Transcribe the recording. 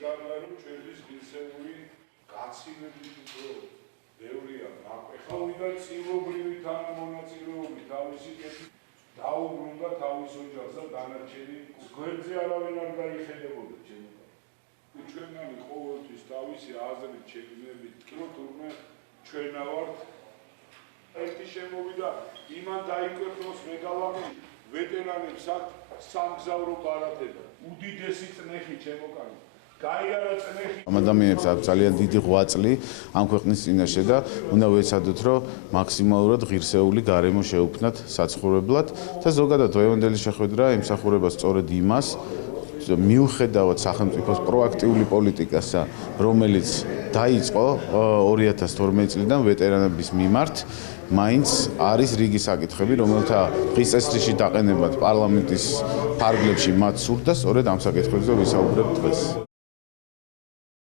განარო ჩვენთვის ღირსეული გაცილებით უფრო ბევრია ნაკვეხავიდან წილობრივი თანამონაწილეობით თავისი კეთილ დაუბრუნდა თავის ოჯახს და დანარჩენი გვერდზე არავინ არ გაიხედებოდა ჩემო. ჩვენანი ყოველთვის თავისი აზრით შეგრძნებით კი თურმე ჩვენა ვართ ერთი შემოვიდა იმან დაიკვეთოს მეგალამი ვეტერანებს აქ სამგზავრო ბარათება უდიდესი წნეხი ჩემო კაცო გაიარა წნეხი ამ ადამიანებს აქვს ძალიან დიდი ღვაწლი ამ ქვეყნის წინაშე და უნდა ვეცადოთ რომ მაქსიმალურად ღირსეული გარემო შეუქმნათ საცხოვრებლად და ზოგადად დღევანდელი შეხვედრა ემსახურება სწორედ იმას მიუხედავად სახელმწიფოს პროაქტიული პოლიტიკასა, რომელიც დაიწყო 2012 წლიდან ვეტერანების მიმართ, მაინც არის რიგი საკითხები, რომელთა დღის წესრიში დაყენებად პარლამენტის ფარგლებში მათ სურდა, სწორედ ამ საკითხებზე ვისაუბრებთ დღეს.